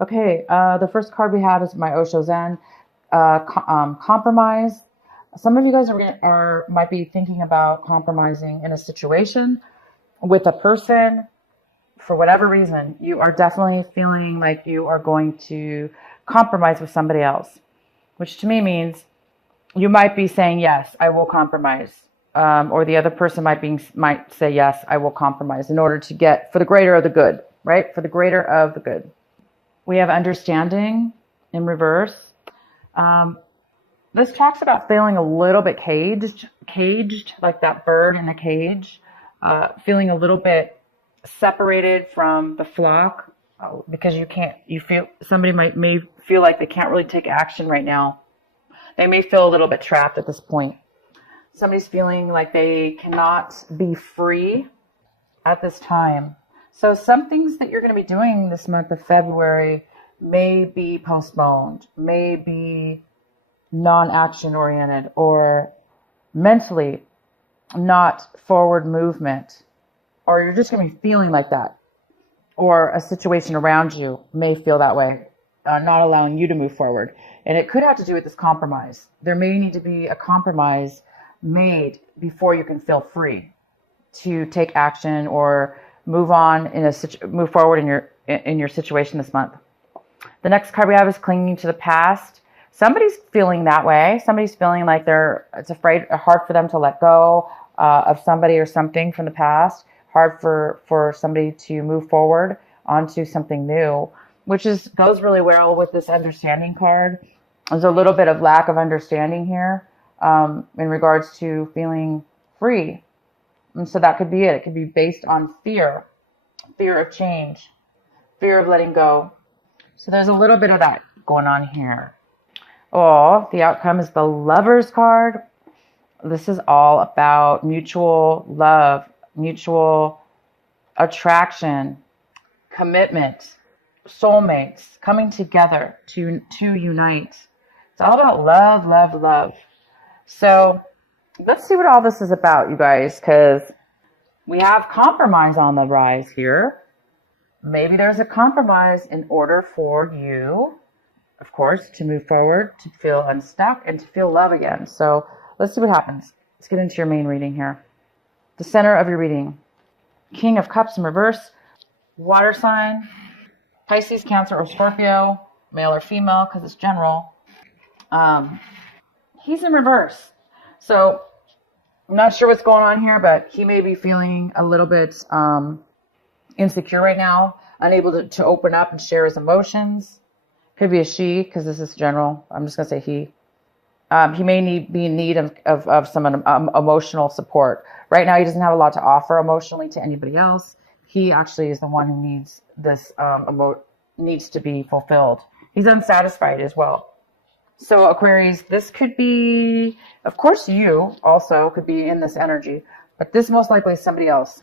Okay, the first card we have is my Osho Zen, compromise. Some of you guys might be thinking about compromising in a situation with a person for whatever reason. You are definitely feeling like you are going to compromise with somebody else, which to me means you might be saying, yes, I will compromise. Or the other person might say, yes, I will compromise in order to get for the greater of the good, right? For the greater of the good. We have understanding in reverse. This talks about feeling a little bit caged like that bird in a cage, feeling a little bit separated from the flock because you feel somebody may feel like they can't really take action right now. They may feel a little bit trapped at this point. Somebody's feeling like they cannot be free at this time. So some things that you're going to be doing this month of February may be postponed, may be non-action oriented, or mentally not forward movement, or you're just going to be feeling like that, or a situation around you may feel that way, not allowing you to move forward. And it could have to do with this compromise. There may need to be a compromise made before you can feel free to take action or move on move forward in your situation this month. The next card we have is clinging to the past. Somebody's feeling that way. Somebody's feeling like it's hard for them to let go of somebody or something from the past. Hard for somebody to move forward onto something new, which goes really well with this understanding card. There's a little bit of lack of understanding here in regards to feeling free. And so that could be it. It could be based on fear of change, fear of letting go. So there's a little bit of that going on here. Oh, the outcome is the Lovers card. This is all about mutual love, mutual attraction, commitment, soulmates coming together to unite. It's all about love, love, love. So let's see what all this is about, you guys, because we have compromise on the rise here. Maybe there's a compromise in order for you, of course, to move forward, to feel unstuck, and to feel love again. So let's see what happens. Let's get into your main reading here. The center of your reading. King of Cups in reverse. Water sign. Pisces, Cancer, or Scorpio. Male or female, because it's general. He's in reverse. So I'm not sure what's going on here, but he may be feeling a little bit insecure right now, unable to open up and share his emotions. Could be a she, because this is general. I'm just going to say he. He may be in need of some emotional support. Right now, he doesn't have a lot to offer emotionally to anybody else. He actually is the one who needs this, needs to be fulfilled. He's unsatisfied as well. So Aquarius, this could be, of course, you also could be in this energy, but this most likely is somebody else.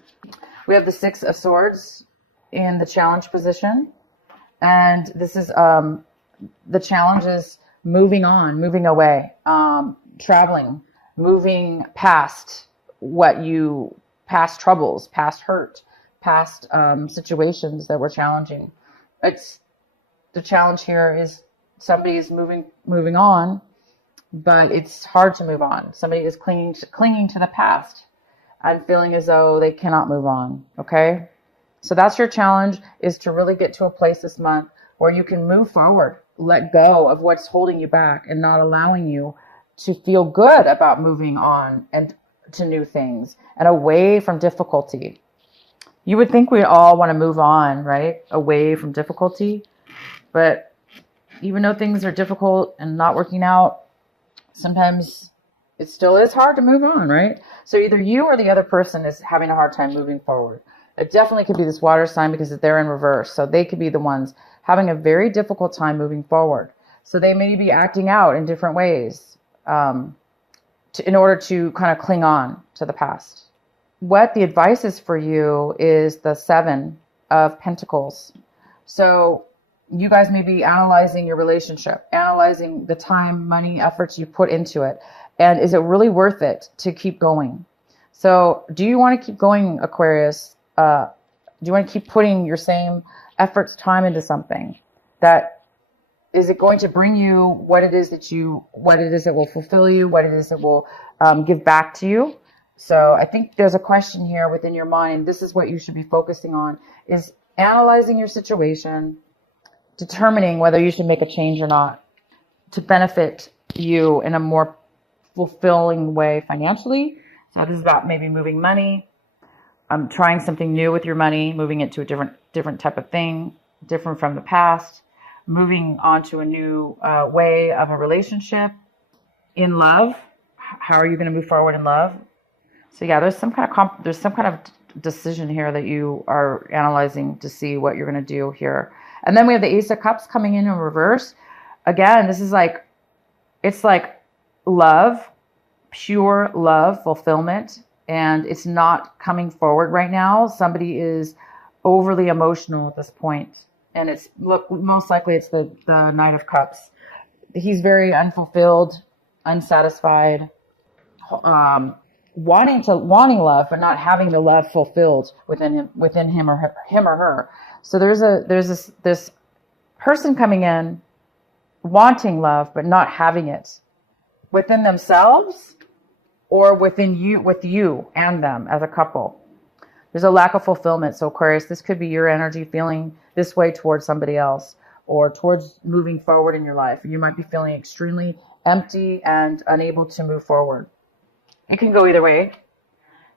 We have the Six of Swords in the challenge position. And this is, the challenge is moving on, moving away, traveling, moving past past troubles, past hurt, past situations that were challenging. The challenge here is somebody is moving on, but it's hard to move on. Somebody is clinging to the past and feeling as though they cannot move on. Okay. So that's your challenge, is to really get to a place this month where you can move forward, let go of what's holding you back and not allowing you to feel good about moving on and to new things and away from difficulty. You would think we all want to move on, right? Away from difficulty. But even though things are difficult and not working out, sometimes it still is hard to move on, right? So either you or the other person is having a hard time moving forward. It definitely could be this water sign because they're in reverse. So they could be the ones having a very difficult time moving forward. So they may be acting out in different ways in order to kind of cling on to the past. What the advice is for you is the Seven of Pentacles. So you guys may be analyzing your relationship, analyzing the time, money, efforts you put into it. And is it really worth it to keep going? So do you want to keep going, Aquarius? Do you want to keep putting your same efforts, time into something that is it going to bring you what it is that will fulfill you, what it is that will give back to you. So I think there's a question here within your mind. This is what you should be focusing on, is analyzing your situation, determining whether you should make a change or not to benefit you in a more fulfilling way financially. So this is about maybe moving money, trying something new with your money, moving it to a different type of thing, different from the past, moving on to a new way of a relationship. In love, how are you going to move forward in love? So yeah, there's some kind of decision here that you are analyzing to see what you're going to do here. And then we have the Ace of Cups coming in reverse. Again, this is like, it's like love, pure love, fulfillment, and it's not coming forward right now. Somebody is overly emotional at this point, and most likely it's the Knight of Cups. He's very unfulfilled, unsatisfied, wanting love, but not having the love fulfilled within him or her. So there's this person coming in wanting love, but not having it within themselves or with you and them as a couple. There's a lack of fulfillment. So Aquarius, this could be your energy feeling this way towards somebody else or towards moving forward in your life. You might be feeling extremely empty and unable to move forward. It can go either way.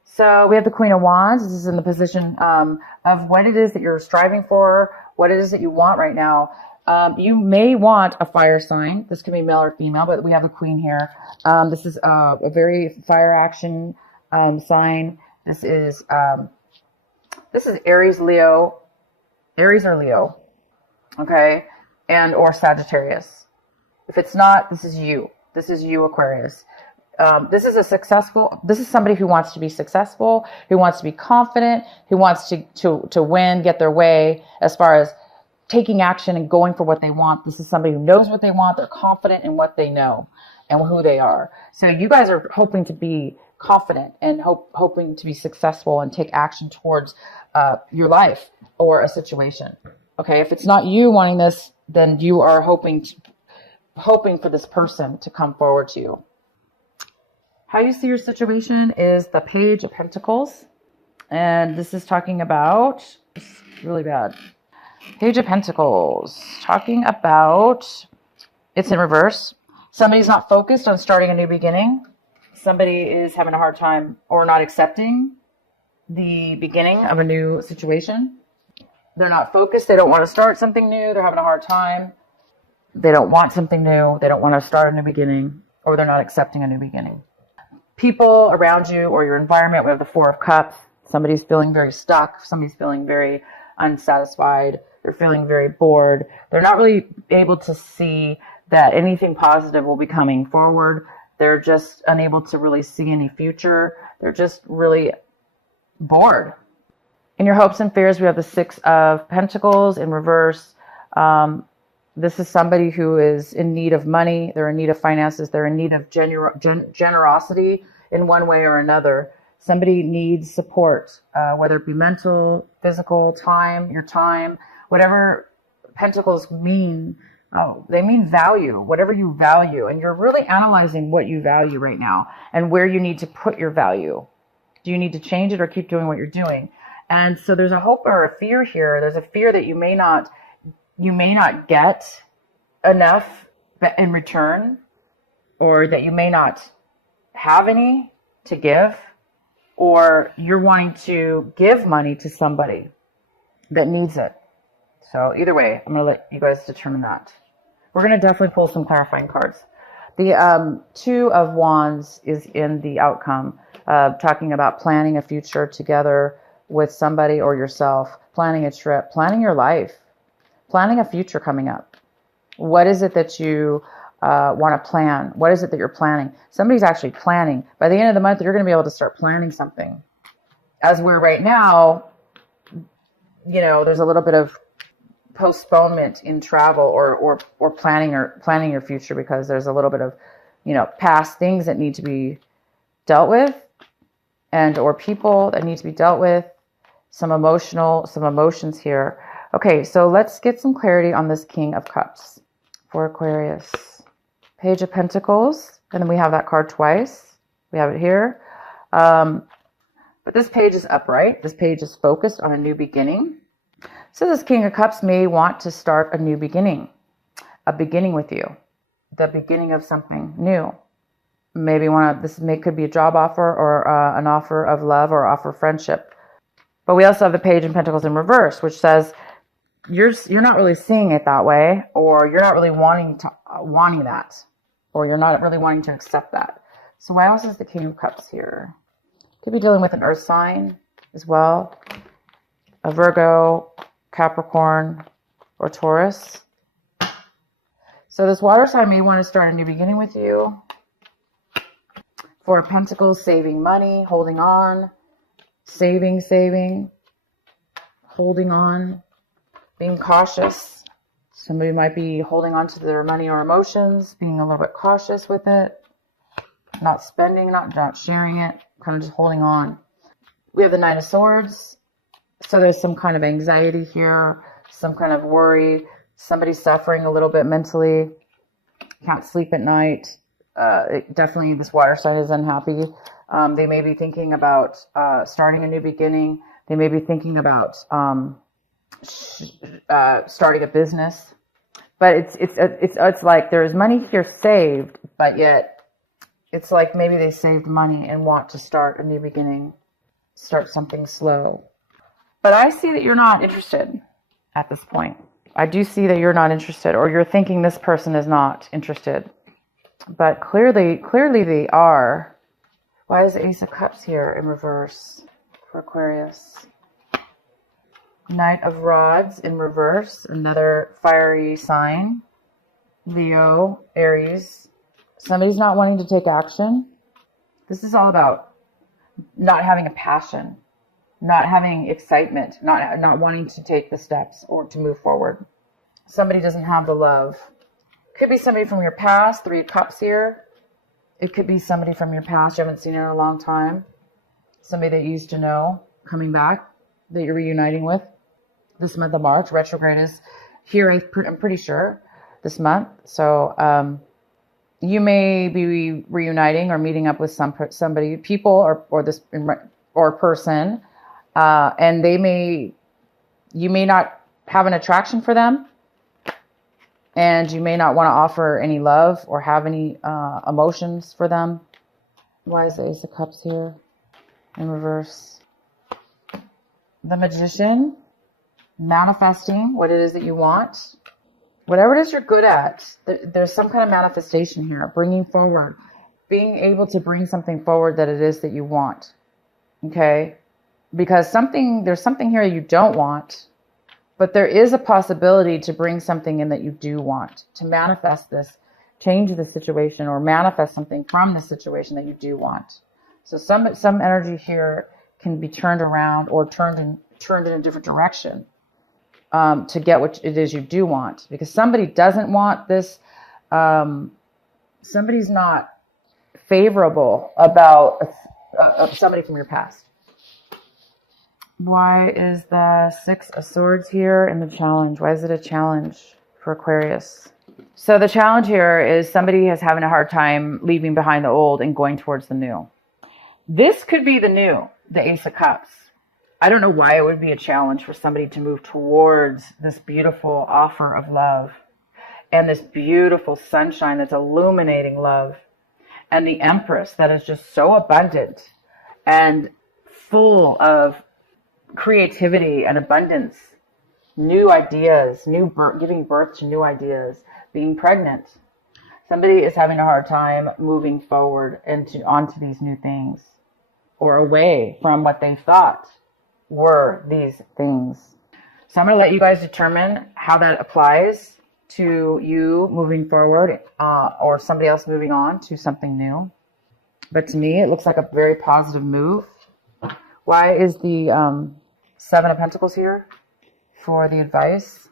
So we have the Queen of Wands. This is in the position of what it is that you're striving for, what it is that you want right now. You may want a fire sign. This can be male or female, but we have the Queen here. This is a very fire action sign. This is Aries, Leo, Aries or Leo, okay, and or Sagittarius. If it's not, this is you. This is you, Aquarius. This is somebody who wants to be successful, who wants to be confident, who wants to win, get their way as far as taking action and going for what they want. This is somebody who knows what they want. They're confident in what they know and who they are. So you guys are hoping to be confident and hoping to be successful and take action towards your life or a situation. Okay, if it's not you wanting this, then you are hoping for this person to come forward to you. How you see your situation is the Page of Pentacles. And this is talking about, it's really bad. Page of Pentacles, talking about, it's in reverse. Somebody's not focused on starting a new beginning. Somebody is having a hard time or not accepting the beginning of a new situation. They're not focused. They don't want to start something new. They're having a hard time. They don't want something new. They don't want to start a new beginning, or they're not accepting a new beginning. People around you or your environment, we have the Four of Cups. Somebody's feeling very stuck. Somebody's feeling very unsatisfied. They're feeling very bored. They're not really able to see that anything positive will be coming forward. They're just unable to really see any future. They're just really bored. In your hopes and fears, we have the Six of Pentacles in reverse. This is somebody who is in need of money. They're in need of finances. They're in need of generosity in one way or another. Somebody needs support, whether it be mental, physical, your time, whatever pentacles mean. Oh, they mean value, whatever you value. And you're really analyzing what you value right now and where you need to put your value. Do you need to change it or keep doing what you're doing? And so there's a hope or a fear here. There's a fear that you may not get enough in return, or that you may not have any to give, or you're wanting to give money to somebody that needs it. So either way, I'm going to let you guys determine that. We're going to definitely pull some clarifying cards. The Two of Wands is in the outcome, talking about planning a future together with somebody or yourself, planning a trip, planning your life, planning a future coming up. What is it that you want to plan? What is it that you're planning? Somebody's actually planning. By the end of the month, you're going to be able to start planning something. As we're right now, there's a little bit of postponement in travel or planning your future, because there's a little bit of, past things that need to be dealt with, and or people that need to be dealt with. Some emotions here. Okay, so let's get some clarity on this King of Cups for Aquarius. Page of Pentacles, and then we have that card twice. We have it here. But this page is upright. This page is focused on a new beginning. So this King of Cups may want to start a new beginning. A beginning with you. The beginning of something new. Maybe could be a job offer or an offer of love or offer of friendship. But we also have the Page of Pentacles in reverse, which says you're not really seeing it that way, or you're not really wanting that, or you're not really wanting to accept that. So why else is the King of Cups here? Could be dealing with an earth sign as well, a Virgo, Capricorn, or Taurus. So this water sign may want to start a new beginning with you. Four of Pentacles, saving money, holding on, saving, holding on, being cautious. Somebody might be holding on to their money or emotions, being a little bit cautious with it, not spending, not sharing it, kind of just holding on. We have the Nine of Swords. So there's some kind of anxiety here, some kind of worry. Somebody's suffering a little bit mentally, can't sleep at night. Definitely this water sign is unhappy. They may be thinking about starting a new beginning. They may be thinking about starting a business. But it's like there's money here saved, but yet it's like maybe they saved money and want to start a new beginning, start something slow. But I see that you're not interested at this point. I do see that you're not interested, or you're thinking this person is not interested. But clearly they are. Why is the Ace of Cups here in reverse for Aquarius? Knight of Rods in reverse, another fiery sign. Leo, Aries. Somebody's not wanting to take action. This is all about not having a passion, not having excitement, not wanting to take the steps or to move forward. Somebody doesn't have the love. Could be somebody from your past, Three of Cups here. It could be somebody from your past you haven't seen in a long time. Somebody that you used to know coming back that you're reuniting with. This month of March, retrograde is here, I'm pretty sure, this month. So you may be reuniting or meeting up with people or person, and you may not have an attraction for them, and you may not want to offer any love or have any emotions for them. Why is the Ace of Cups here in reverse? The Magician, manifesting what it is that you want. Whatever it is you're good at, there's some kind of manifestation here, bringing forward, being able to bring something forward that it is that you want. Okay? Because there's something here you don't want, but there is a possibility to bring something in that you do want, to manifest this, change the situation, or manifest something from the situation that you do want. So some energy here can be turned around or turned in a different direction. To get what it is you do want, because somebody doesn't want this. Somebody's not favorable about somebody from your past. Why is the Six of Swords here in the challenge? Why is it a challenge for Aquarius? So the challenge here is somebody is having a hard time leaving behind the old and going towards the new. This could be the new, the Ace of Cups. I don't know why it would be a challenge for somebody to move towards this beautiful offer of love and this beautiful sunshine that's illuminating love, and the Empress that is just so abundant and full of creativity and abundance, new ideas, giving birth to new ideas, being pregnant. Somebody is having a hard time moving forward onto these new things, or away from what they thought were these things. So I'm going to let you guys determine how that applies to you moving forward, or somebody else moving on to something new. But to me, it looks like a very positive move. Why is the Seven of Pentacles here for the advice?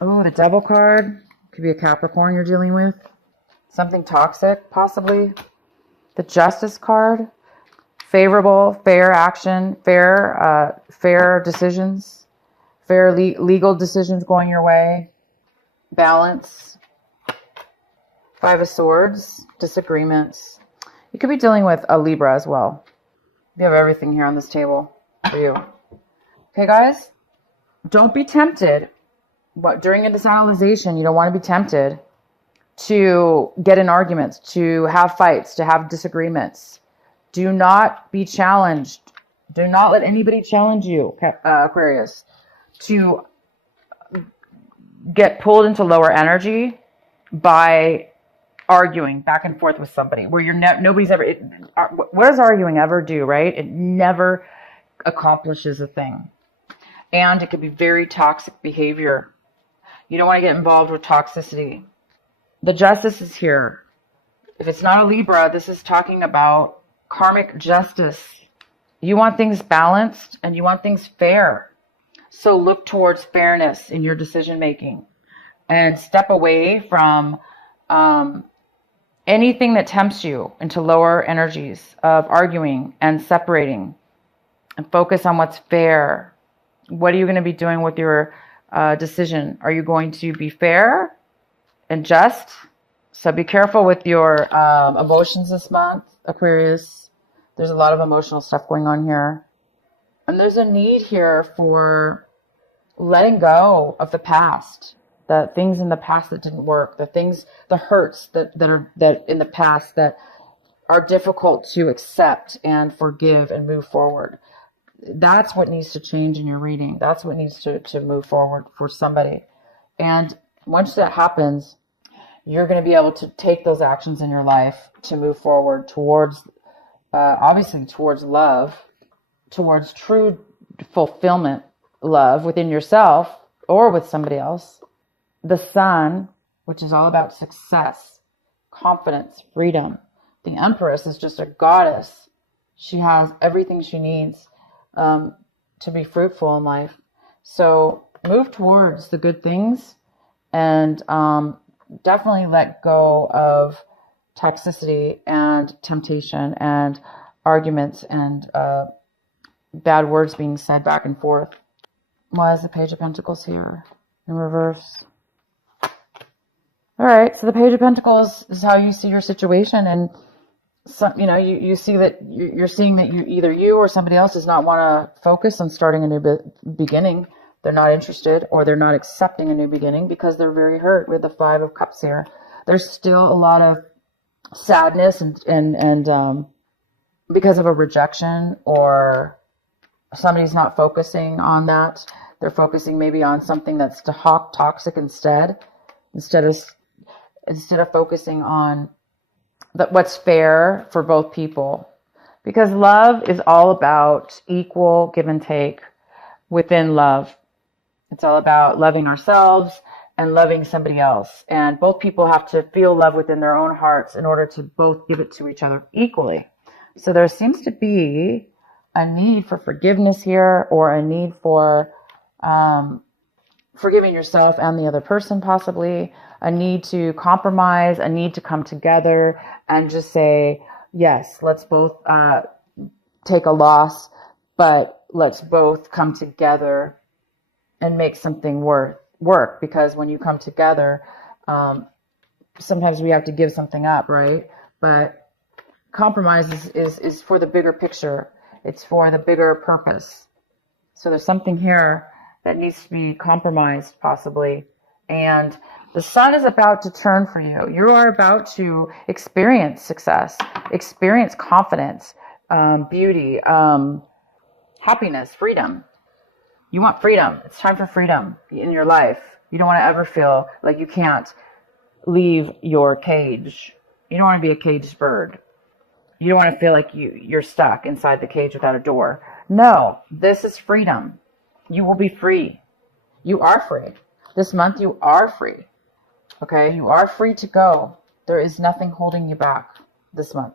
Oh, the Devil card. Could be a Capricorn you're dealing with. Something toxic, possibly. The Justice card. Favorable, fair action, fair decisions, fair legal decisions going your way. Balance. 5 of Swords. Disagreements. You could be dealing with a Libra as well. You have everything here on this table for you. Okay, guys? Don't be tempted. But during a disanalyzation, you don't want to be tempted to get in arguments, to have fights, to have disagreements. Do not be challenged. Do not let anybody challenge you, Aquarius, to get pulled into lower energy by arguing back and forth with somebody where you're nobody's ever. What does arguing ever do, right? It never accomplishes a thing, and it can be very toxic behavior. You don't want to get involved with toxicity. The Justice is here. If it's not a Libra, this is talking about karmic justice. You want things balanced and you want things fair. So look towards fairness in your decision making and step away from anything that tempts you into lower energies of arguing and separating, and focus on what's fair. What are you going to be doing with your decision? Are you going to be fair and just? So be careful with your emotions this month, Aquarius. There's a lot of emotional stuff going on here. And there's a need here for letting go of the past, the things in the past that didn't work, the hurts that in the past that are difficult to accept and forgive and move forward. That's what needs to change in your reading. That's what needs to move forward for somebody. And once that happens, you're going to be able to take those actions in your life to move forward towards, obviously towards love, towards true fulfillment, love within yourself or with somebody else. The Sun, which is all about success, confidence, freedom. The Empress is just a goddess. She has everything she needs to be fruitful in life. So move towards the good things and definitely let go of toxicity and temptation and arguments and bad words being said back and forth. Why is the Page of Pentacles here in reverse? All right, so the Page of Pentacles is how you see your situation, and some, you see that you're seeing that either you or somebody else does not want to focus on starting a new beginning. They're not interested, or they're not accepting a new beginning because they're very hurt with the 5 of Cups here. There's still a lot of sadness and because of a rejection, or somebody's not focusing on that. They're focusing maybe on something that's toxic instead of focusing on what's fair for both people. Because love is all about equal give and take within love. It's all about loving ourselves and loving somebody else. And both people have to feel love within their own hearts in order to both give it to each other equally. So there seems to be a need for forgiveness here, or a need for forgiving yourself and the other person, possibly a need to compromise, a need to come together and just say, yes, let's both take a loss, but let's both come together and make something work. Because when you come together, sometimes we have to give something up, right? But compromise is for the bigger picture. It's for the bigger purpose. So there's something here that needs to be compromised, possibly. And the Sun is about to turn for you. You are about to experience success, experience confidence, beauty, happiness, freedom. You want freedom. It's time for freedom in your life. You don't want to ever feel like you can't leave your cage. You don't want to be a caged bird. You don't want to feel like you're stuck inside the cage without a door. No, this is freedom. You will be free. You are free. This month you are free. Okay? You are free to go. There is nothing holding you back this month.